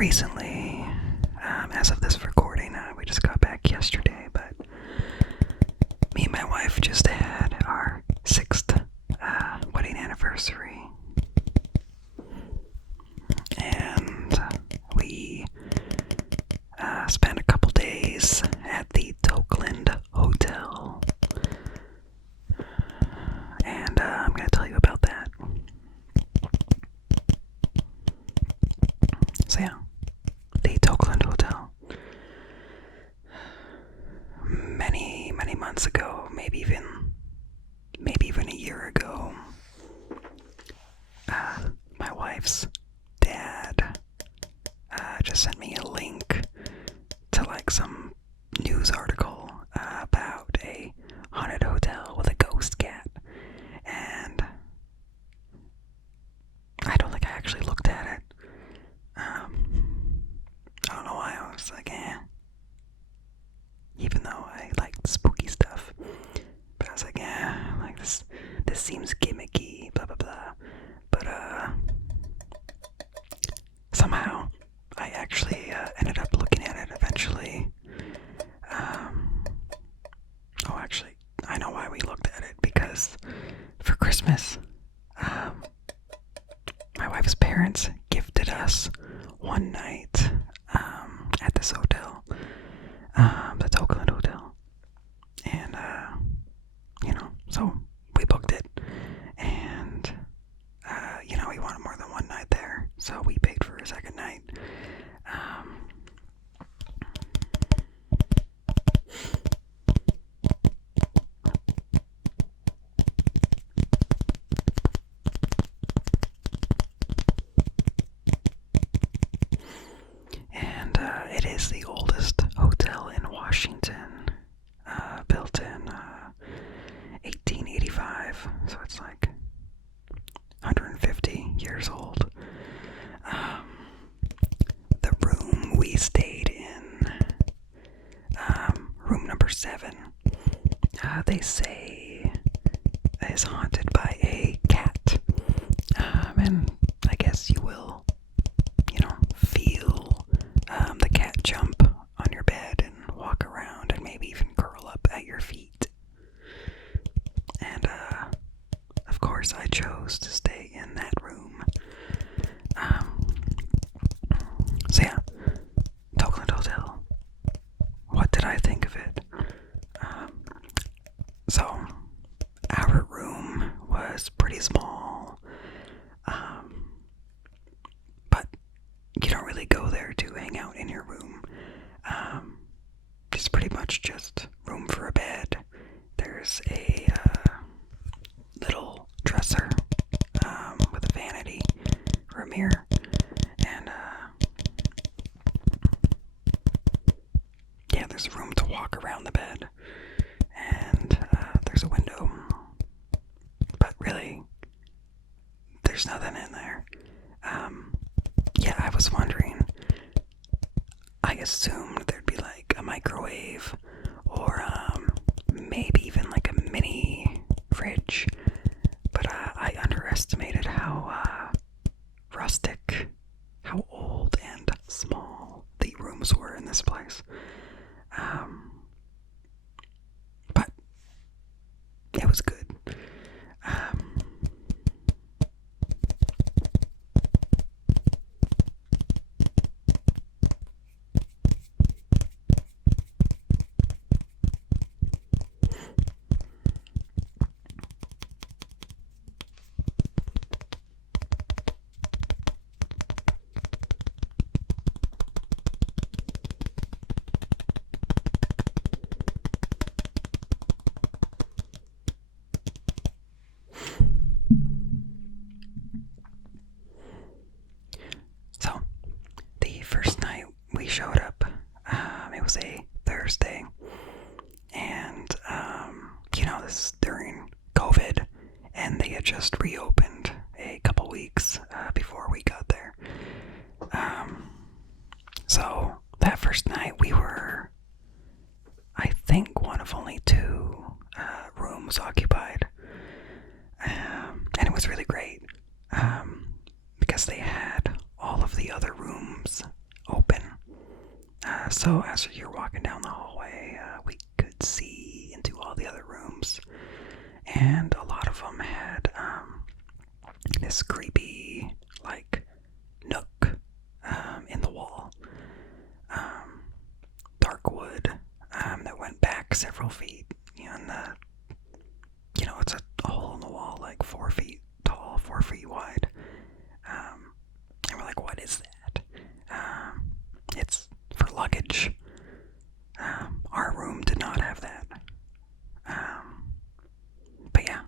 recently, as of this recording, we just got back yesterday, but me and my wife just had our 6th wedding anniversary, and we spent a couple days at the Tokeland Hotel, and I'm going to tell you about that. So yeah, the Tokeland Hotel. Many months ago, maybe even a year ago, my wife's dad just sent me a link to like some news article about a haunted hotel with a ghost cat, and I don't think I actually looked at it. I don't know why. I was like, even though I like spooky stuff, but I was like, like this seems gimmicky, blah blah blah. But somehow I actually ended up looking at it eventually. Actually, I know why we looked at it, because for Christmas, my wife's parents gifted us one night at this hotel, the Tokeland Hotel, and so we booked it, and we wanted more than one night there, so we paid for a second night. It is the oldest hotel in Washington, built in 1885, so it's like 150 years old. The room we stayed in, room number 7, they say is haunted by a cat, and I guess you will, feel the cat jump on your bed and walk around and maybe even curl up at your feet. And of course I chose to stay in that room. So yeah, Tokeland Hotel. What did I think of it? So our room was pretty small, but you don't really go there to hang out in your room. It's pretty much just room for a bed. There's a little dresser with a vanity for a mirror, and there's room to walk around the bed, and there's a window, but really there's nothing in there. I was wondering, I assumed there'd be like a microwave or maybe even like a mini fridge, but I underestimated how rustic, how old and small the rooms were in this place. But it was good. So, the first night we showed up, it was a Thursday, and this is during COVID, and they had just reopened a couple weeks before we got there. So that first night we were, I think, one of only 2 rooms occupied, and it was really great, because they had all of the other rooms So as you're walking down the hallway, we could see into all the other rooms, and a lot of them had this creepy, like, nook in the wall. Dark wood that went back several feet, and it's a hole in the wall like 4 feet tall, 4 feet wide. And we're like, what is that? It's for luggage. Our room did not have that. But yeah,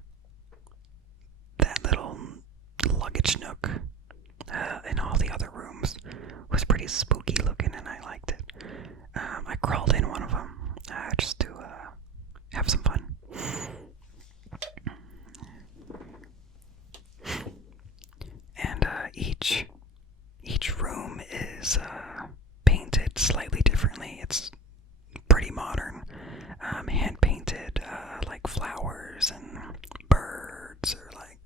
that little luggage nook in all the other rooms was pretty spooky looking, and I liked it. I crawled in one of them just to have some fun. And each room is painted slightly differently. It's pretty modern, hand painted, like flowers and birds, or like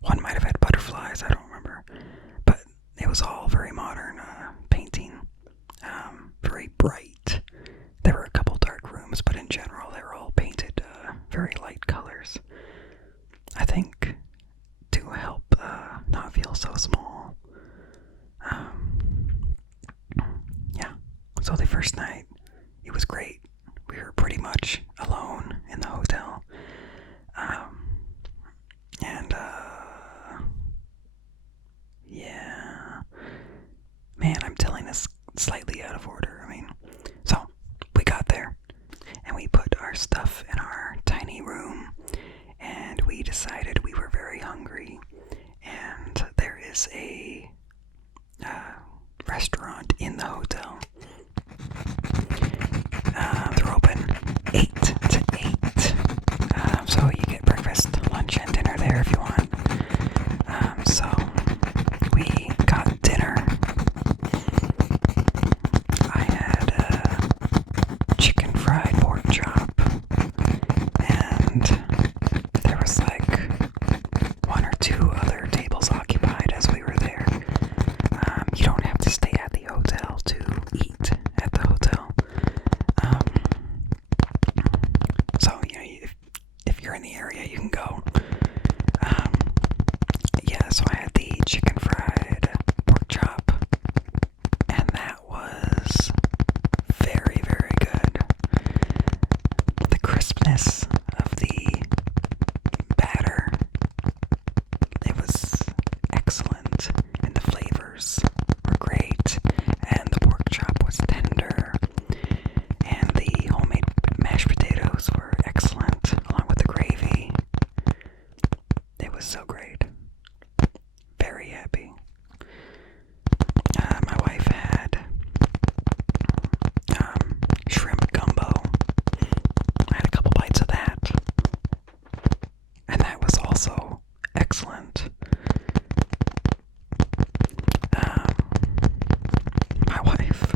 one might have had butterflies. I don't remember, but it was all very modern painting, very bright. There were a couple dark rooms, but in general they were all painted very light colors. I think to help not feel so small. Yeah. So the first night, it was great. We were pretty much alone in the hotel. And yeah. Man, I'm telling this slightly out of order. So we got there, and we put our stuff in our tiny room, and we decided we were very hungry, and there is a restaurant in the hotel. They're open 8 to 8, so you get breakfast, lunch, and dinner there if you want. So we got dinner. I had chicken fried pork chop, and there was like 1 or 2 other tables occupied as we were there. You don't have to stay at the hotel to eat at the hotel. So, if you're in the area, you can go. Yeah, so I had the chicken fried pork chop, and that was very, very good. The crispness of the batter, it was excellent, and the flavors were great, and the pork chop was tender, and the homemade mashed potatoes were excellent, along with the gravy. It was so great. Very happy. My wife had shrimp gumbo. I had a couple bites of that, and that was also excellent. My wife,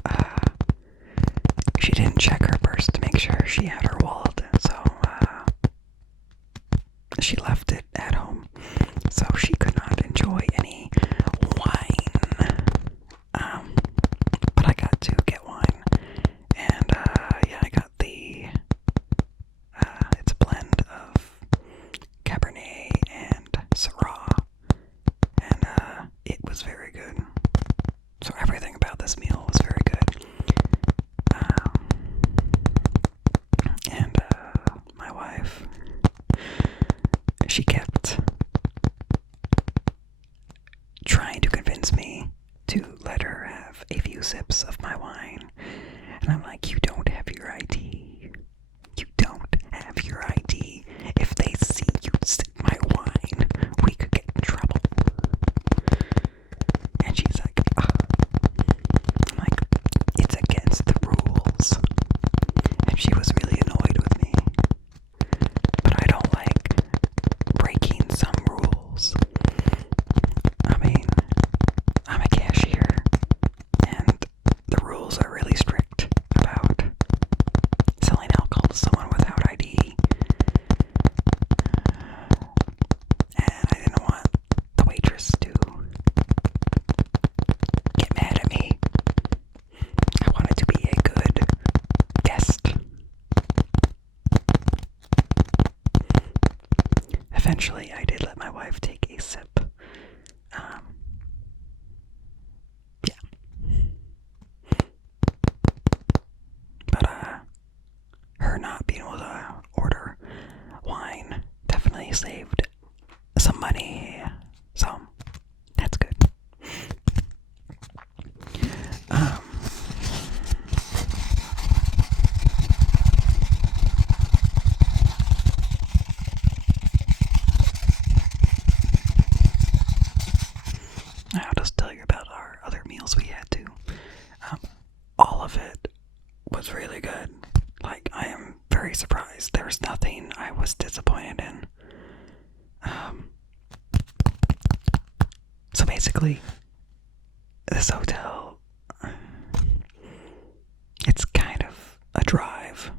she didn't check her purse to make sure she had her wallet, so she left it at home, so she could not enjoy any wine. But I got to get wine, and yeah, I got the it's a blend of Cabernet and Syrah, and it was very good. So everything about this meal was very good. And my wife, she kept trying to convince me to let her have a few sips of my wine. And I'm like, you don't have your ID. You don't have your ID. If they see you sip my wine, we could get in trouble. And she's like, I'm like, it's against the rules. And she was really annoyed with me. But I don't like breaking some rules. I'm a cashier, and the rules are really strict about eventually I did let my wife take a sip. Yeah. But, her not being able to order wine definitely saved some money. So, that's good. I'll just tell you about our other meals we had too. All of it was really good. Like, I am very surprised. There was nothing I was disappointed in. So basically, this hotel, it's kind of a drive.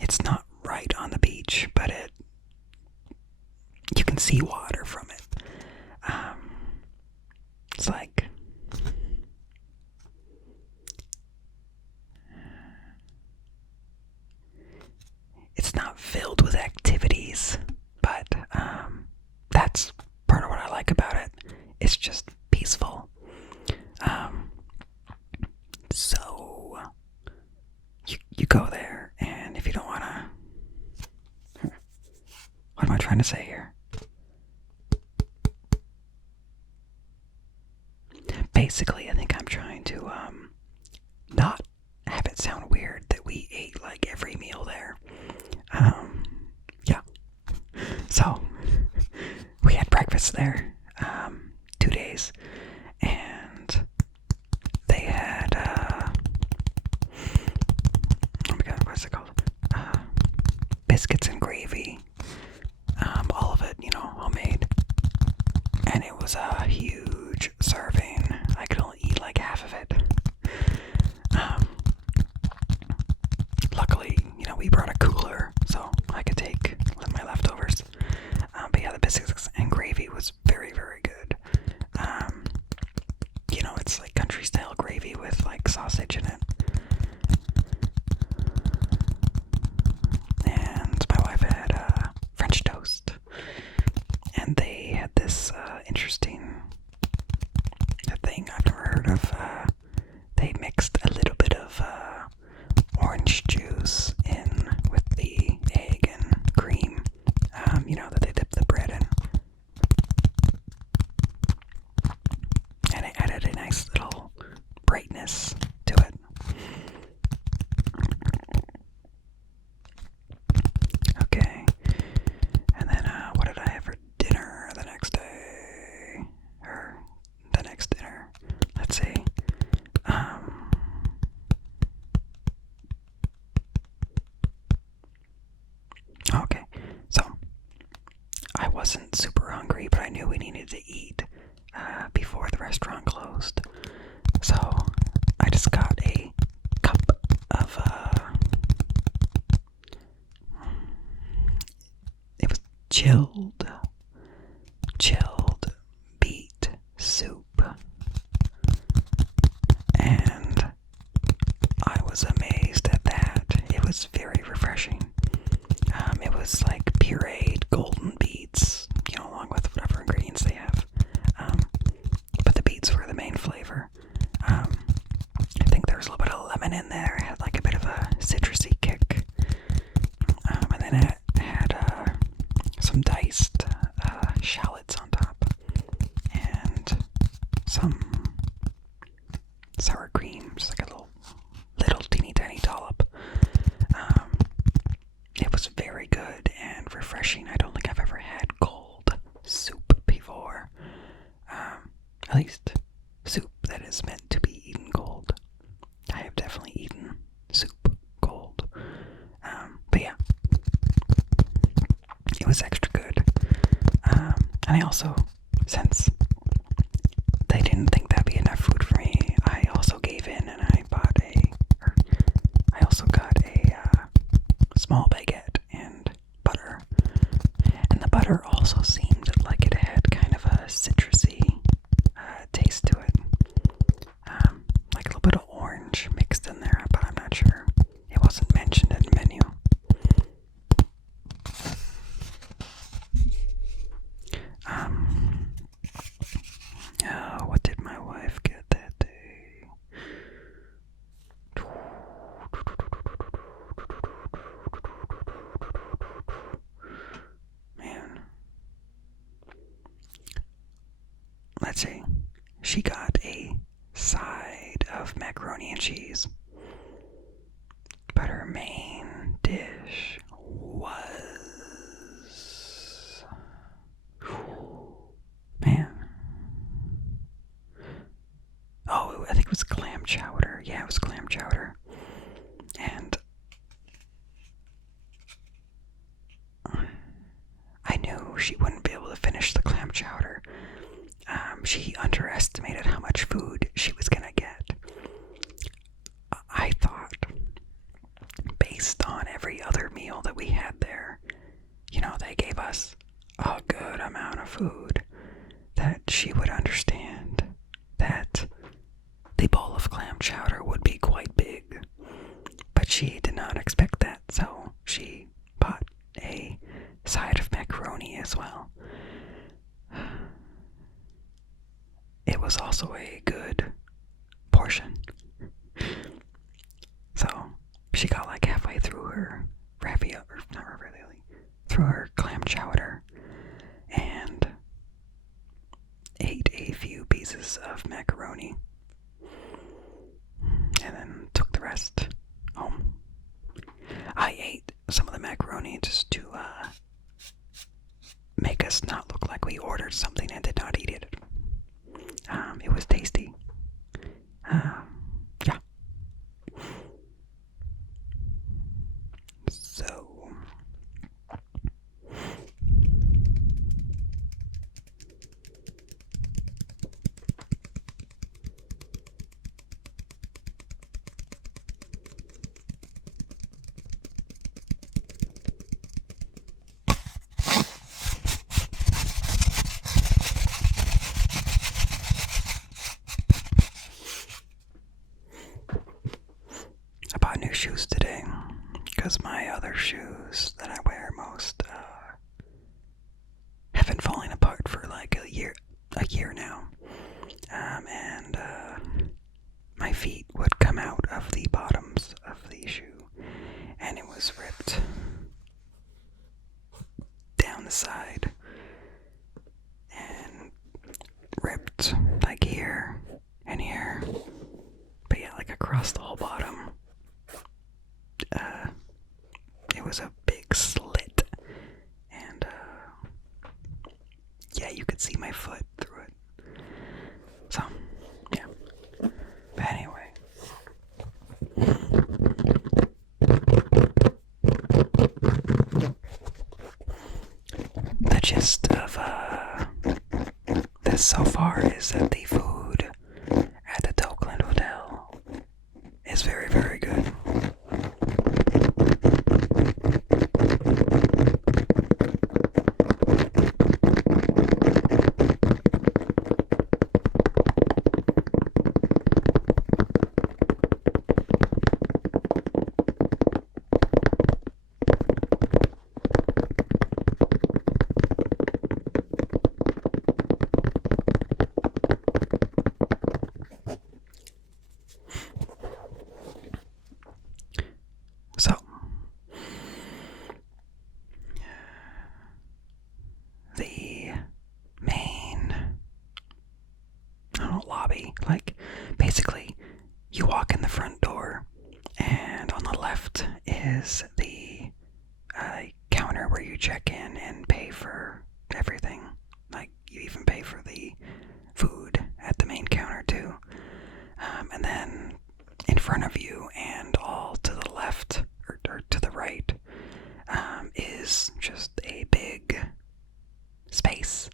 It's not right on the beach, but you can see water from it. It's like, it's not filled with activities, but that's part of what I like about it. It's just peaceful. So you go there, and if you don't wanna, what am I trying to say here? Basically, I think I'm trying to not have it sound weird that we ate like every meal there. Yeah. So we had breakfast there, 2 days, and they had oh my god, what's it called? Biscuits and gravy. All of it, homemade. And it was a huge serving. I could only eat like half of it. Luckily, we brought a cooler, so I could take my leftovers. But yeah, the biscuits and gravy was very, very good. It's like country style gravy with like sausage in it. And my wife had French toast. And they had this interesting thing I've never heard of. They mixed a little bit of orange juice in with the egg and cream, that they dip the bread in. And it added a nice little brightness to it. Okay. And then, what did I have for dinner the next day? Or the next dinner? Let's see. Okay, so I wasn't super hungry, but I knew we needed to eat before the restaurant closed. So I just got a cup of it was chilled beet soup, and I was amazed at that. It was very refreshing. It was like pureed golden beets, along with whatever ingredients they have. But the beets were the main flavor. I think there was a little bit of lemon in there. It had like a bit of a citrusy kick. And then it had some diced shallots on top. And some sour cream, just like a little teeny tiny dollop. It was very good and refreshing. I don't think I've ever had cold soup before. At least soup that is meant to be eaten cold. I have definitely eaten soup cold. But yeah, it was extra good. And I also, since they didn't think that'd be enough food for me, I also gave in and I also got a small baguette and butter. And the butter also seemed like it had kind of a citrusy taste to it. Like a little bit of orange mixed in there, but I'm not sure. It wasn't mentioned in the menu. let's see. She got a side of macaroni and cheese. But her main dish was... Man. Oh, I think it was clam chowder. Yeah, it was clam chowder. And I knew she wouldn't be able to finish the clam chowder. She underestimated how much food she was gonna get. I thought, based on every other meal that we had there, they gave us a good amount of food, that she would understand that the bowl of clam chowder would be quite big. But she did not expect that, so she bought a side of macaroni as well. It was also a good portion. So she got like halfway through her through her clam chowder, and ate a few pieces of macaroni, and then took the rest home. I ate some of the macaroni just to make us not look like we ordered something and did not eat it. It was tasty. Yeah. So, I bought new shoes today because my other shoes that I wear most have been falling apart for like a year now. And my feet would come out of the bottoms of the shoe, and it was ripped down the side and ripped like here and here, but yeah, like across the whole bottom. It was a big slit, and yeah, you could see my foot through it. So, yeah. But anyway. The gist of this so far is that the food at the Tokeland Hotel is very, very good. So, the main lobby, like, basically, you walk in the front door, and on the left is the counter where you check in and pay for everything. Like, you even pay for the food at the main counter, too. And then in front of you and all to the left, or to the right, is just a big space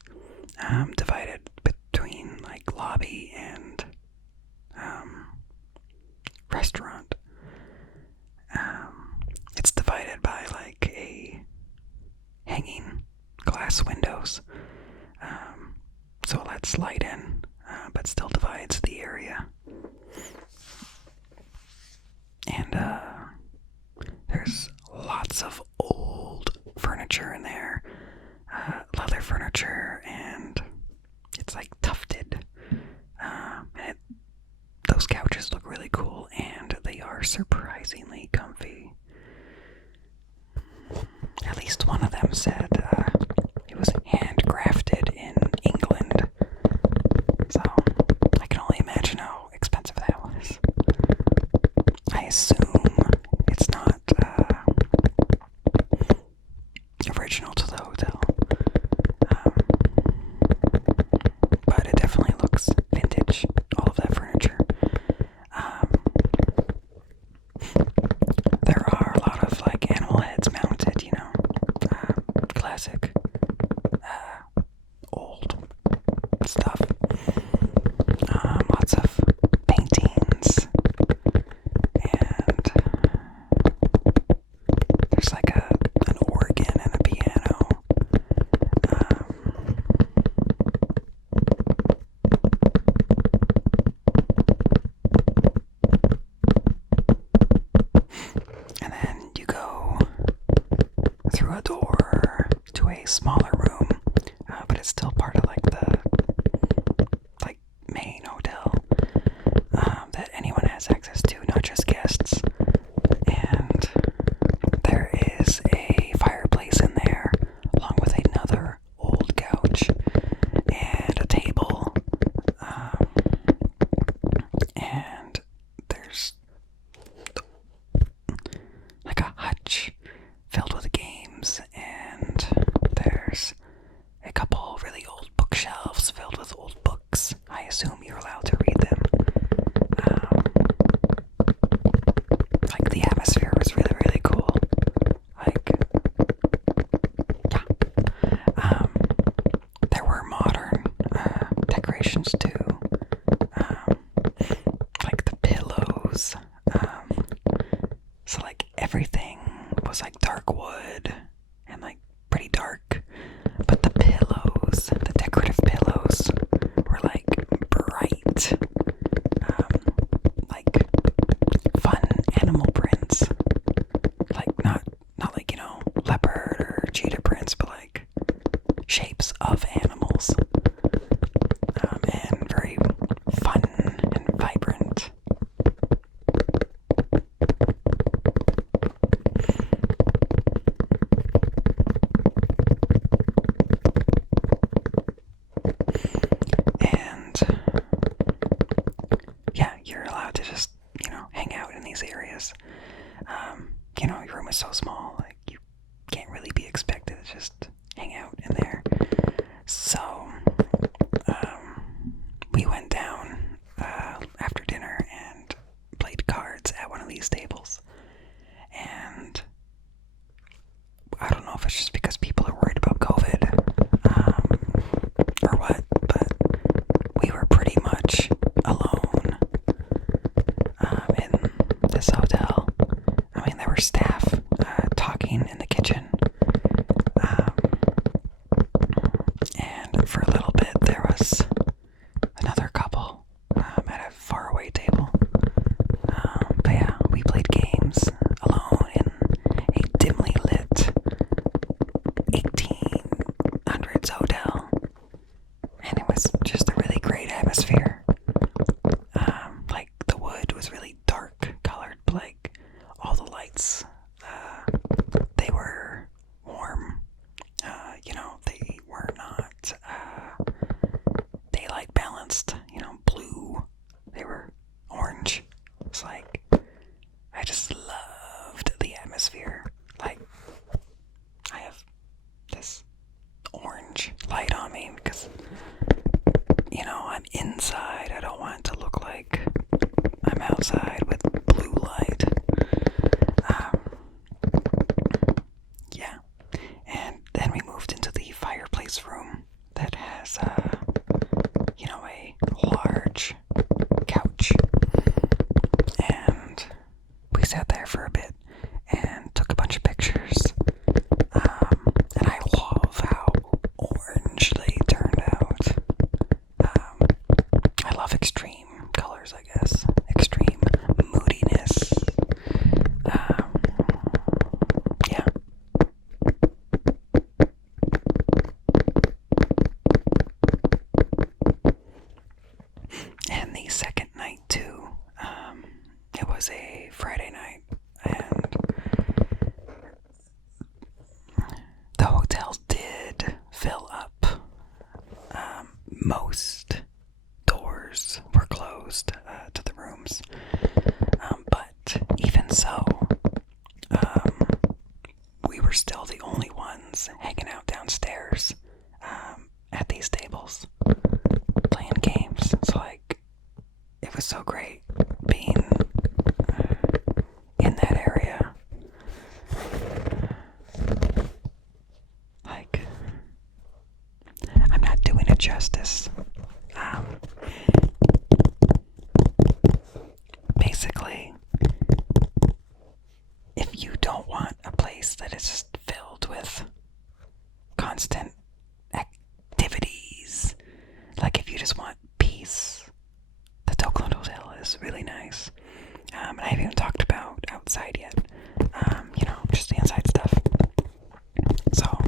divided between like lobby and restaurant. It's divided by like a hanging glass windows, so it lets light in, but still divides the area. And there's lots of old furniture in there, leather furniture, and it's like tufted. And those couches look really cool, and they are surprisingly comfy. At least one of them said it was handcrafted in England. animals, and very fun and vibrant. And yeah, you're allowed to just, hang out in these areas. Your room is so small, like you can't really be expected to just hang out in there. So, we went down after dinner and played cards at one of these tables. And I don't know if it's just because people are worried about COVID or what, but we were pretty much alone in this hotel. I mean, there were staff talking in the kitchen. And for a little bit, there was another couple at a faraway table. But yeah, we played games alone in a dimly lit 1800s hotel. And it was just a really great atmosphere. Like, the wood was really dark colored, but like, all the lights, they were warm. They were not daylight balanced, blue. They were orange. It's like, I just loved the atmosphere. Like, I have this orange light on me because, I'm inside. I don't want it to look like I'm outside with blue light. Yeah. And then we moved into the fireplace room that has, a large couch. And we sat there for a bit and took a bunch of pictures. And I love how orange they turned out. I love extreme colors, I guess. Extreme moodiness. Yeah. And the second night, too, it was a Friday night, and the hotel did fill up. Most doors were closed to the rooms, but even so, we were still the only ones hanging out downstairs at these tables playing games. So, like, it was so great being in that area. Like, I'm not doing it justice. Basically, if you don't want a place that is just filled with constant activities, like if you just want peace, the Tokeland Hotel is really nice. And I haven't even talked about outside yet. Just the inside stuff. So,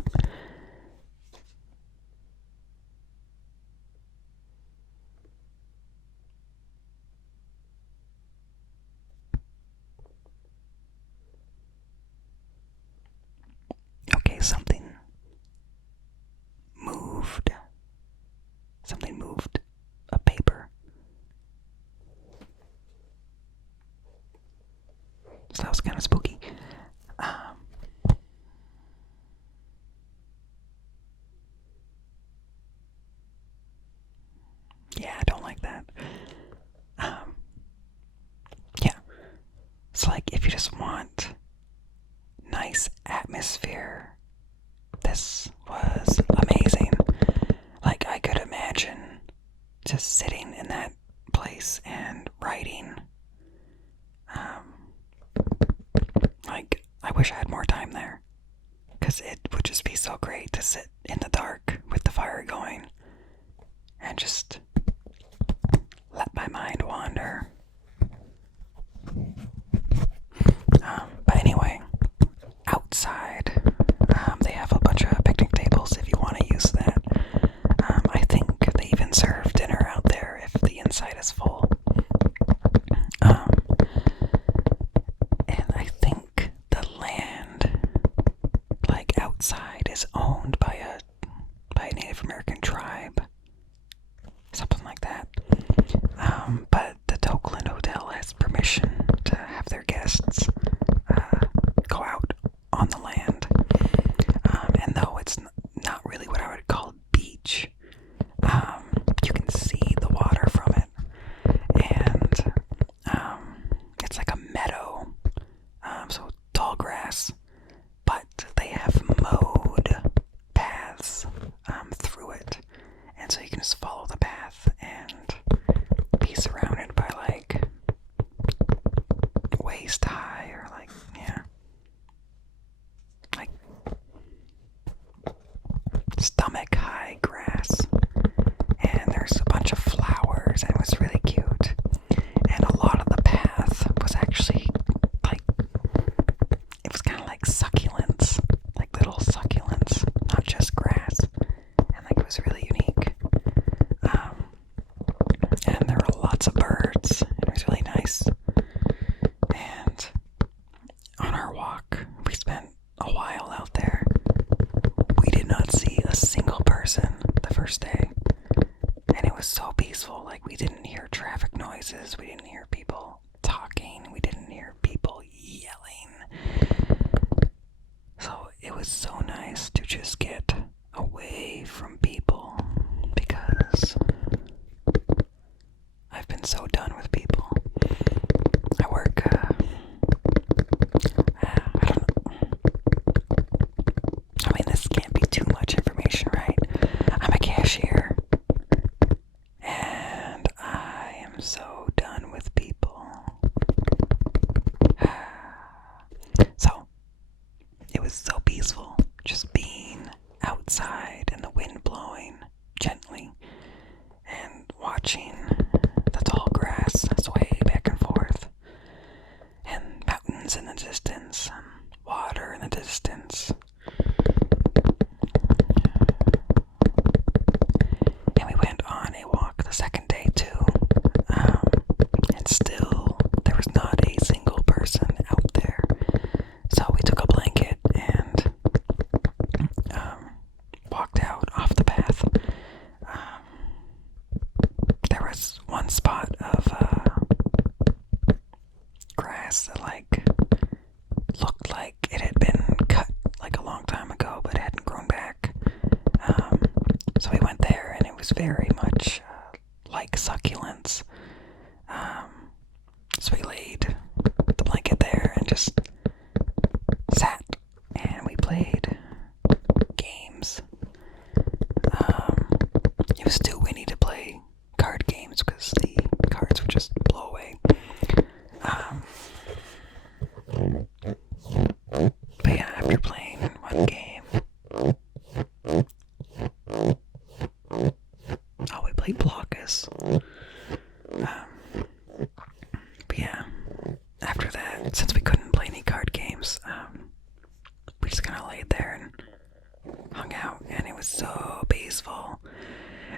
okay, something moved. Something moved a paper. So that was kind of spooky. Yeah, I don't like that. Yeah. It's like, if you just want nice atmosphere, this was amazing. Like, I could imagine just sitting in that place and writing. Like, I wish I had more time there, because it would just be so great to sit in the dark with the fire going and just let my mind wander. But anyway, outside, they have a bunch of picnic tables if you want to use that. Native American tribe, something like that. But the Tokeland Hotel has permission to have their guests go out on the land. And though it's not really what I would call beach, you can see the water from it. And it's like a meadow, so tall grass, but they have mowed paths through it. And so you can just follow the path and be surrounded by like waist high or like, yeah, like stomach high grass. And there's a bunch of flowers, and it was really cute. And a lot of the path was actually like, it was kind of like succulents, like little succulents, not just grass. And like it was really unique. And there were lots of birds. It was really nice. And on our walk, we spent a while out there. We did not see a single person the first day. And it was so peaceful. Like, we didn't hear traffic noises. We didn't hear people talking. We didn't hear people yelling. So it was so nice to just get away from people, because I've been so done with people. I work, I don't know. I mean, this can't be too much information, right? I'm a cashier, and I am so done with people. So, it was so peaceful, just being outside and the wind blowing gently and watching the tall grass sway back and forth, and mountains in the distance, and water in the distance. And we went on a walk the second day too, and still there was not a single person out there. So we took a blanket and walked out off the path. There was one spot of grass that like looked like it had been cut like a long time ago, but hadn't grown back. So we went there, and it was very much like succulents. So we laid the blanket there and just sat, and we played games. It was too windy to play card games because the cards would just blow away. But yeah, after playing one game, we played Blockus. But yeah, after that, since we couldn't play any card games, we just kind of laid there and hung out, and it was so peaceful.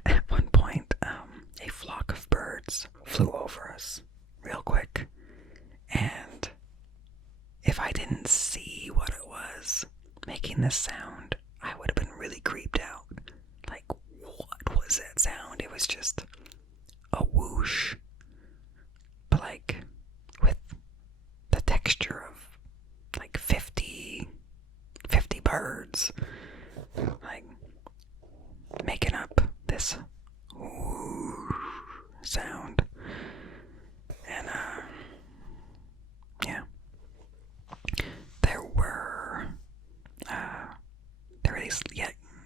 At one point, a flock of birds flew over us real quick, and if I didn't see what it was making this sound, I would have been really creeped out. Like, what was that sound? It was just a whoosh, but like with the texture of like 50 birds, like making up this whoosh sound. And yeah, there were these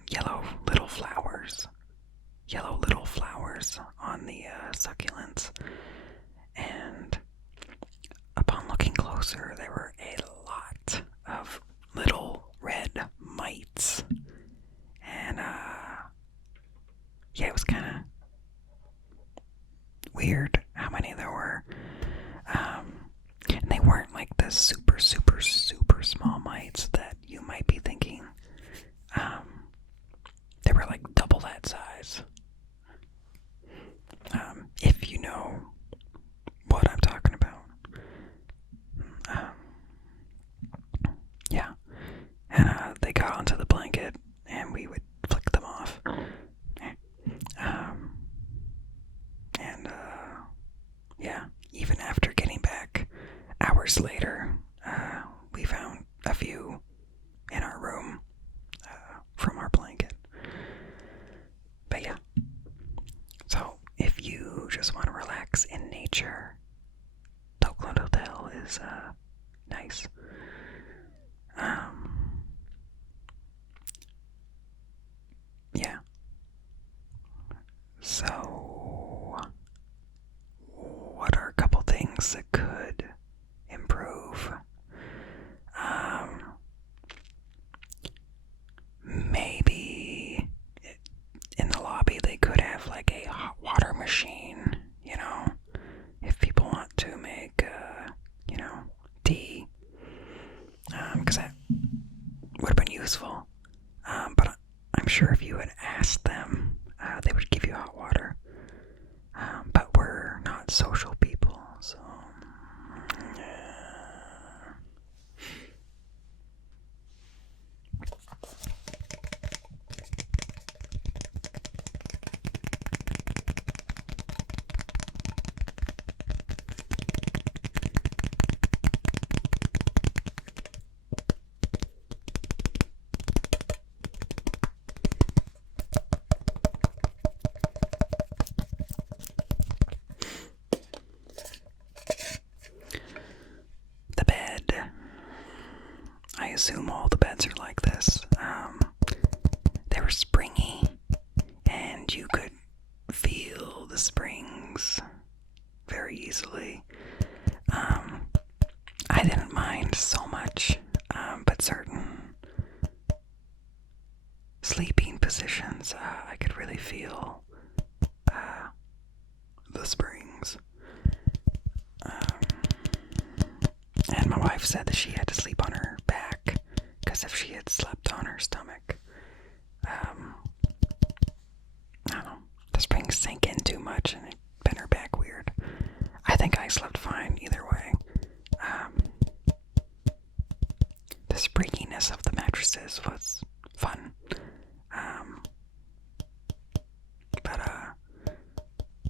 yellow little flowers on the succulents, and upon looking closer, there were a lot of little red mites. And yeah, it was kind of weird how many there were. And they weren't like the super small mites that you might be thinking. They were like double that size. If you know what I'm talking about. Yeah. And they got onto the blanket, and we would flick them off. relax in nature, Tokeland Hotel is nice. Yeah. So, what are a couple things that could improve? Maybe in the lobby they could have like a hot water machine, if people want to make, tea, because that would have been useful. But I'm sure if you had asked them, they would give you hot water. But we're not social people, so. The bed. I assume all the beds are like this. They were springy, and you could feel the springs very easily. I didn't mind so much, but certain sleeping positions, I could really feel the springs. And my wife said that she had to sleep on her back, because if she had slept on her stomach, I don't know, the springs sank in too much and it bent her back weird. I think I slept fine either way. The springiness of the mattresses was fun. But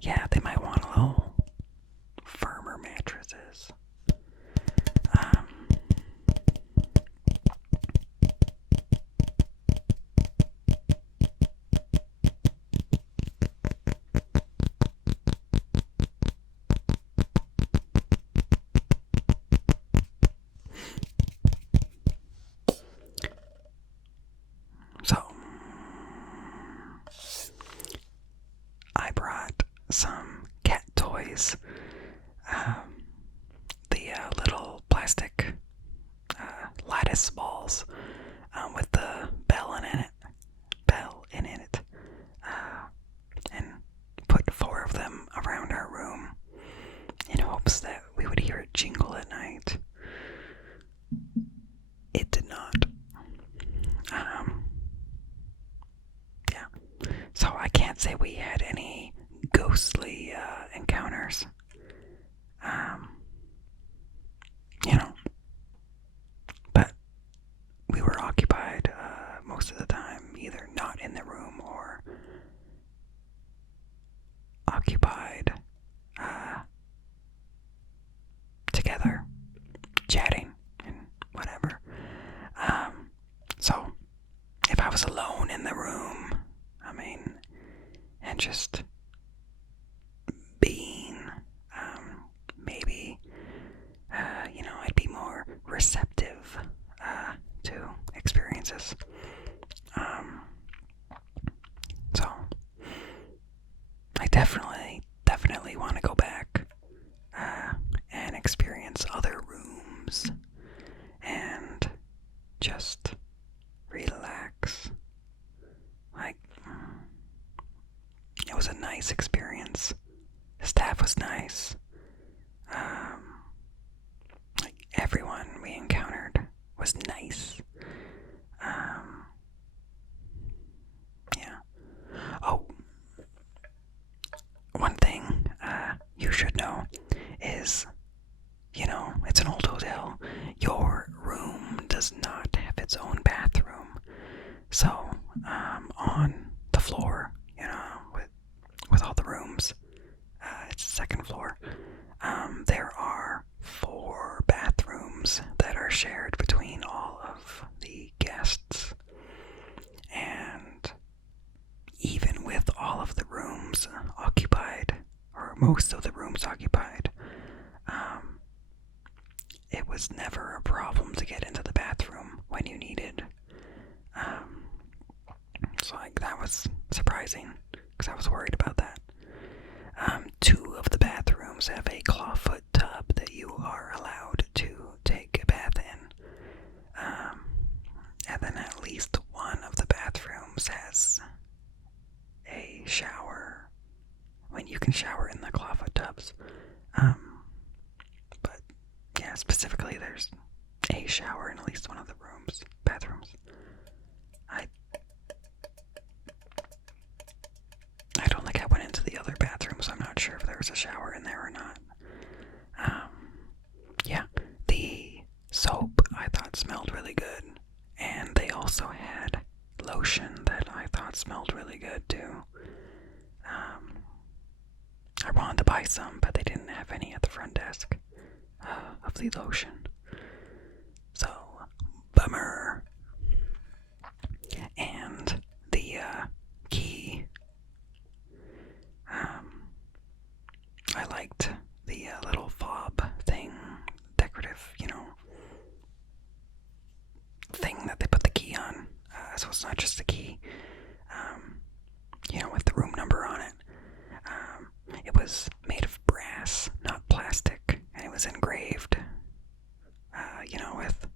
yeah, they might want a little firmer mattresses. So, I brought some cat toys. The little plastic lattice balls with the bell in it, and put 4 of them around our room in hopes that we would hear it jingle at night. It did not. Yeah. So I can't say we had any ghostly encounters. But we were occupied most of the time, either not in the room or occupied together, chatting and whatever. So if I was alone in the room, and just being, maybe, I'd be more receptive to experiences. So I definitely want to go back and experience other rooms and just relax. It was a nice experience. The staff was nice. Everyone we encountered was nice. Yeah. Oh, one thing you should know is, it's an old hotel. Your room does not have its own bathroom. So, on the floor, with all the rooms, it's the second floor. There are 4 bathrooms that are shared between all of the guests. And even with all of the rooms occupied or most of the rooms occupied. It was never a problem to get into the bathroom when you needed. So like that was surprising because I was worried about that. 2 of the bathrooms have a clawfoot tub that you are allowed to take a bath in. And then at least one of the bathrooms has a shower when you can shower in the clawfoot tubs. But yeah, specifically there's a shower in at least one of the bathrooms. I don't think I went into the other bathroom, so I'm not sure if there was a shower in there or not. Yeah, the soap I thought smelled really good, and they also had lotion that I thought smelled really good too. I wanted to buy some, but they didn't have any at the front desk of the lotion. So, bummer. And the key, I liked the little fob thing, decorative, thing that they put the key on. So it's not just a key, with the room number on it. It was made of brass, not plastic, and it was engraved, with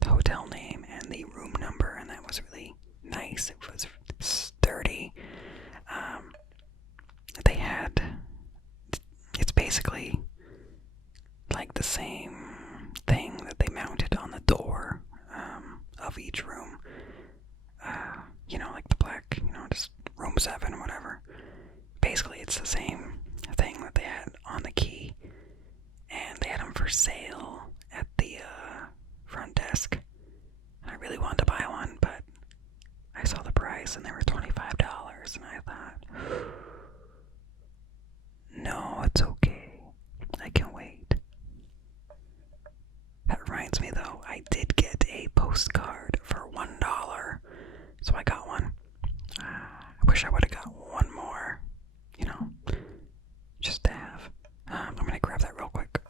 the hotel name and the room number, and that was really nice. It was sturdy. It's basically like the same thing that they mounted on the door of each room. Like the black, just room 7 or whatever. Basically, it's the same thing that they had on the key, and they had them for sale at the front desk. And I really wanted to buy one, but I saw the price and they were $25, and I thought, no, it's okay. I can wait. That reminds me though, I did get a postcard for $1, so I got one. I wish I would have got one more, just to have. I'm gonna grab that real quick.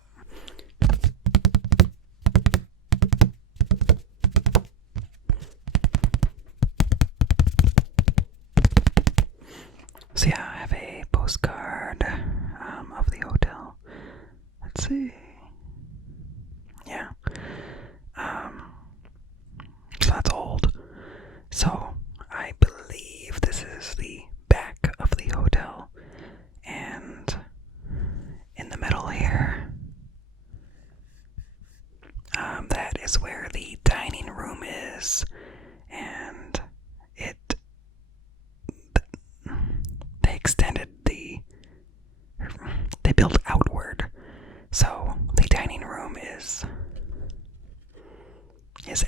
So yeah, I have a postcard of the hotel. Let's see. Yeah. So that's old. So I believe this is the back of the hotel, and in the middle here, that is where the dining room is, and they built outward, so the dining room is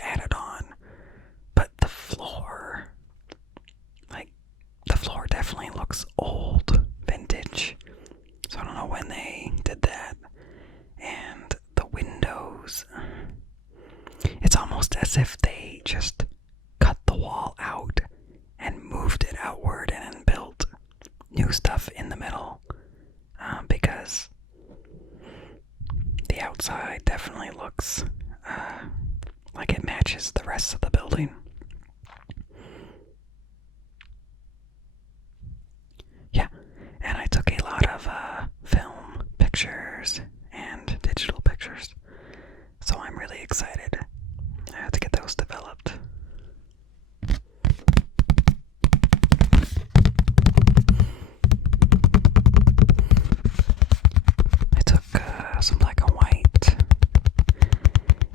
added on, but the floor definitely looks old, vintage, so I don't know when they did that. And the windows, it's almost as if they just cut the wall out and moved it outward and then built new stuff in the middle, because the outside definitely looks like it matches the rest of the building. Yeah, and I took a lot of film pictures and digital pictures, so I'm really excited to get those developed. I took some black and white,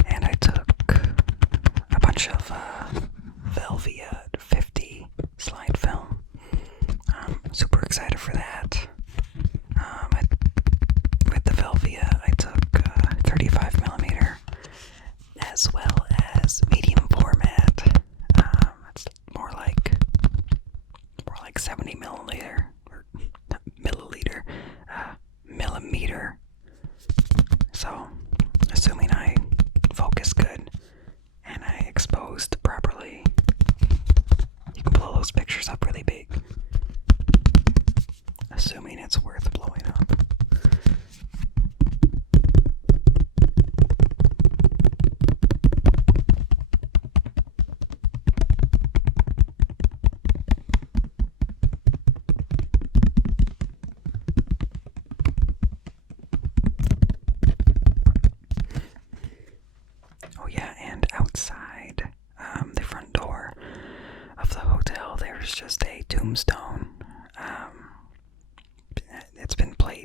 and I took a bunch of Velvia 50 slide film. I'm super excited for that. With the Velvia, I took 35mm as well as medium format. It's more like 70 milliliter, or not milliliter, millimeter. So, assuming I focus good and I exposed properly, you can blow those pictures up really big. Assuming it's worth blowing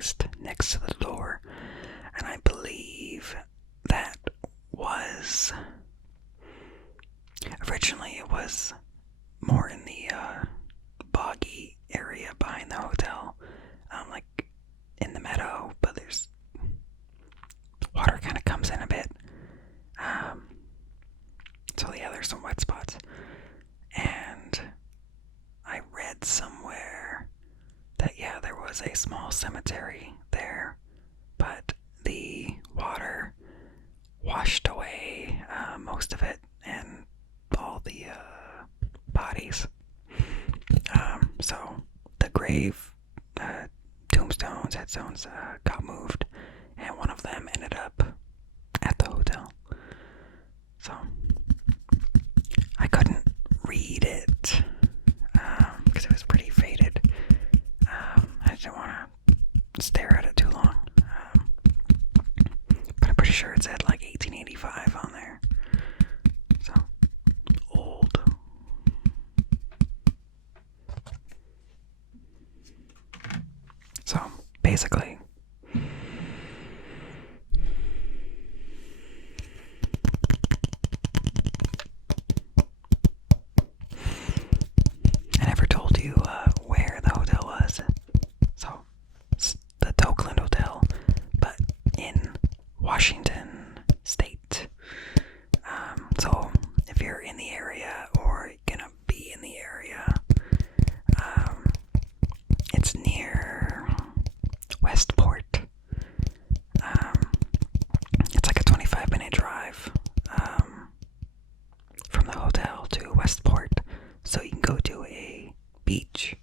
placed next to the door, and I believe that was originally it was more in the boggy area behind the hotel, like in the meadow, but there's water kind of comes in a bit. So yeah, there's some wet spots. And I read somewhere that yeah, there was a small cemetery there, but the water washed away most of it and all the bodies. So the grave, tombstones, headstones got moved, and one of them ended up at the hotel. So I couldn't read it because it was pretty faded. I didn't want to stare at it too long. But I'm pretty sure it said like 1885 on there. So old. So basically, I never told you where the hotel was. So it's the Tokeland Hotel, but in Washington State. So if you're in the area or gonna be in the area, it's near Westport. It's like a 25-minute drive from the hotel to Westport, so you can go to a beach,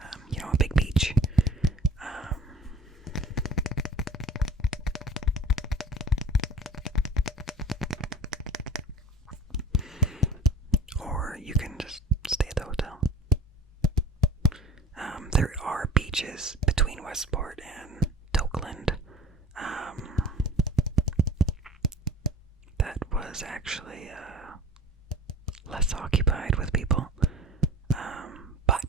a big beach. Or you can just stay at the hotel. There are beaches between Westport and Tokeland. That was actually less occupied with people. But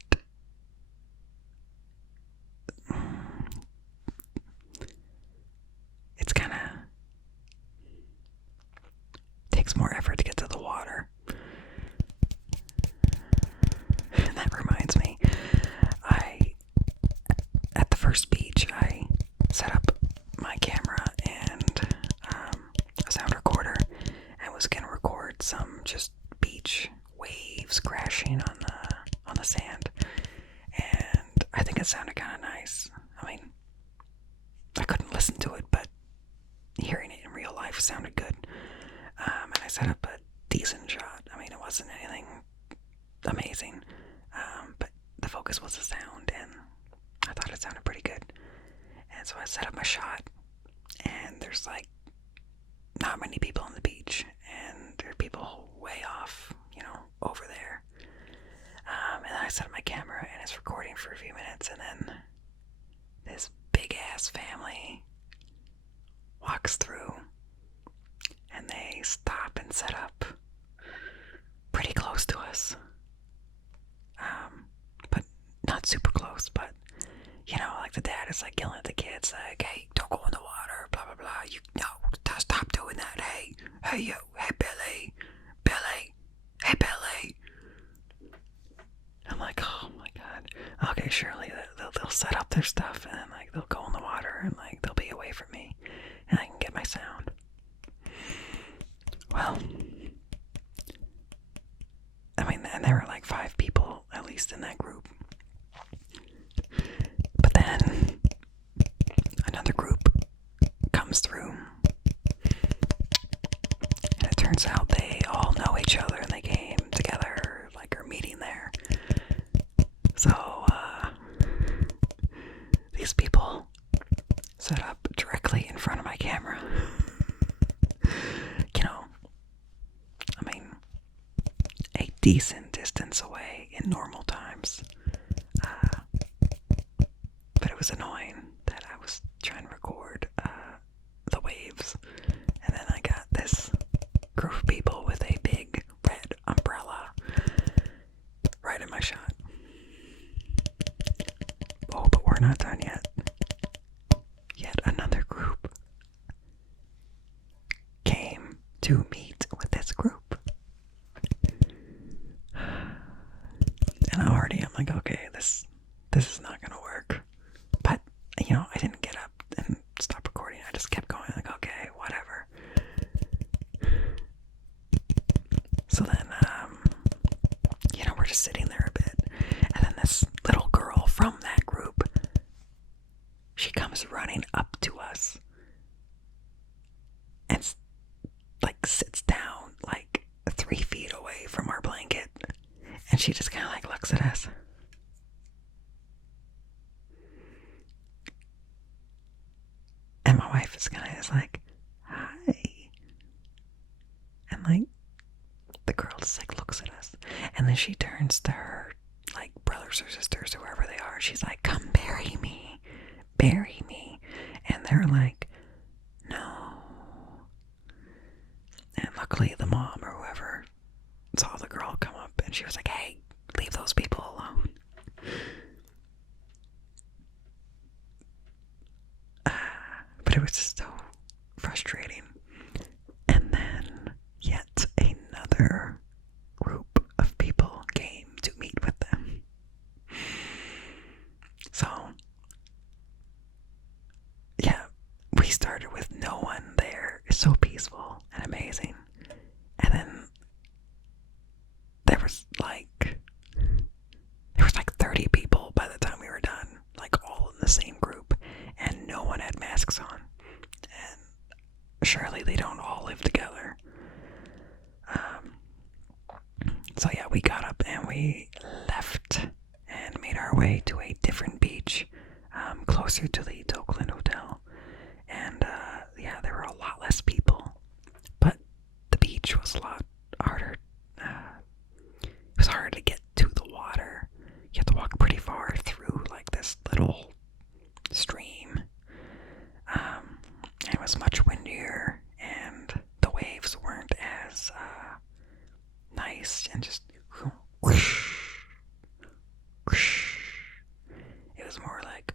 it's kind of takes more effort to get to the water. And that reminds me, at the first beach, I set up my camera and a sound recorder and was gonna record some just beach waves crashing on the sand, and I think it sounded kind of nice. I mean, I couldn't listen to it, but hearing it in real life sounded good. And I set up a decent shot. I mean, it wasn't anything amazing, but the focus was the sound, and I thought it sounded pretty good. And so I set up my shot, and there's like not many people on the beach, and there are people way off, over there. And then I set up my camera, and it's recording for a few minutes, and then this big ass family walks through, and they stop and set up pretty close to us. But not super close, but like the dad is like yelling at the kids, like, hey, don't go in the water, blah blah blah, stop doing that, hey you, hey Billy, hey Billy. I'm like, oh my god, okay, surely they'll set up their stuff, and then like they'll go in the water, and like they'll be away from me, and I can get my sound. Well, I mean, and there were like 5 people at least in that group. But then another group comes through, and it turns out they all know each other, and they came together, like are meeting there. So these people set up directly in front of my camera. I mean, a decent distance away in normal times. But it was annoying that I was trying to record the waves, and then I got this group of people with a big red umbrella right in my shot. Oh, but we're not done yet. my wife is like, hi. And like, the girl just like looks at us. And then she turns to her like brothers or sisters, whoever they are. She's like, come bury me. Bury me. And they're like, no. And luckily the mom or whoever saw the girl come up and she was like, hey, leave those people alone. But it was just so frustrating. And then yet another group of people came to meet with them. So, yeah, we started with no one there. It's so peaceful and amazing. And then there was like 30 people by the time we were done, like all in the same group, and no one had masks on. And surely they don't all live together. So yeah, we got up and we left and made our way to a different beach, closer to the Tokeland Hotel. And yeah, there were a lot less people, but the beach was a lot harder. It was hard to get to the water. You have to walk pretty far through like this little stream. It was much windier, and the waves weren't as nice, and just whoosh, whoosh. It was more like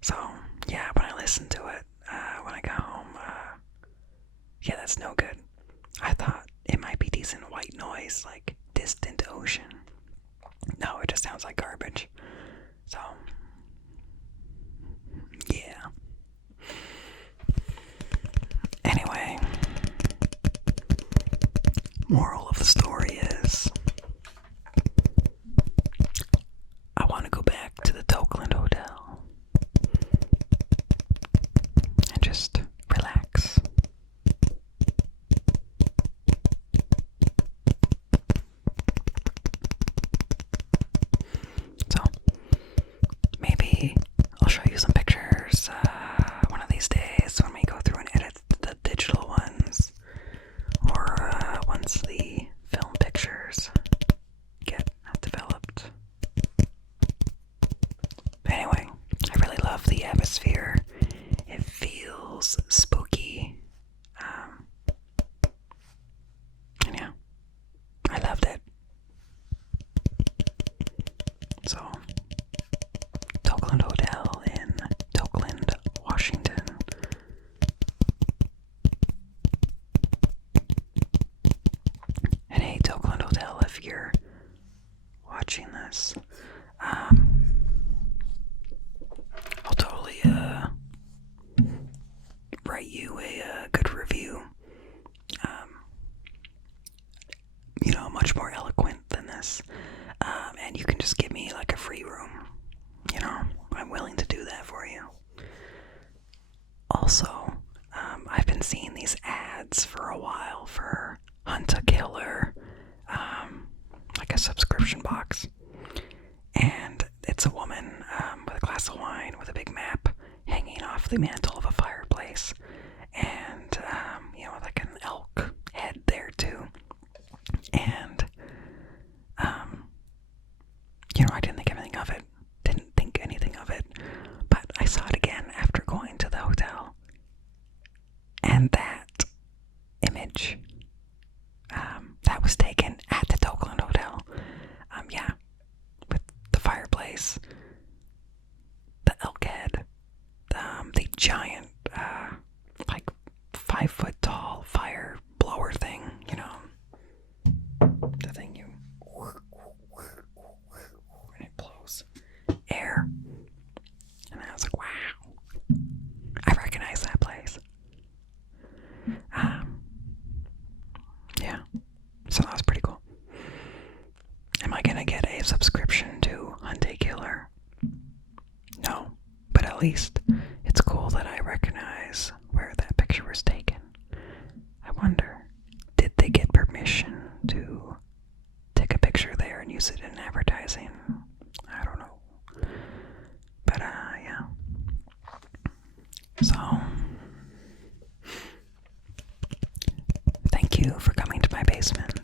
so yeah, when I listened to it when I got home, yeah, that's no good. I thought it might be decent white noise, like distant ocean. No, it just sounds like garbage. So, yeah. Anyway, moral of the story is, I want to go back to the Tokeland Hotel and just relax. So, maybe I'll show you some pictures one of these days when we go through and edit the digital ones, or once the film pictures get developed. But anyway, I really love the atmosphere. It feels spooky. And yeah, I loved it. So, Tokeland Hotel in Tokeland, Washington. And hey, Tokeland Hotel, if you're watching this, I'll totally write you a good review. Much more eloquent than this. And you can just give me like a free room. I'm willing to do that for you. Also, I've been seeing these ads for a while for Hunt a Killer, like a subscription box. And it's a woman with a glass of wine with a big map hanging off the mantle of a fireplace. And, like an elk head there too. And, I didn't think anything of it. Didn't think anything of it. But I saw it again after going to the hotel. And that image, that was taken at the Tokeland Hotel. Yeah, with the fireplace, the elk head, the giant, like 5-foot tall fire blower thing, the thing you, and it blows air. And I was like, wow, I recognize that place. Yeah, so that was pretty cool. Am I gonna get a subscription to Hunt a Killer? No, but at least it's cool that I recognize where that picture was taken. I wonder, did they get permission to you for coming to my basement.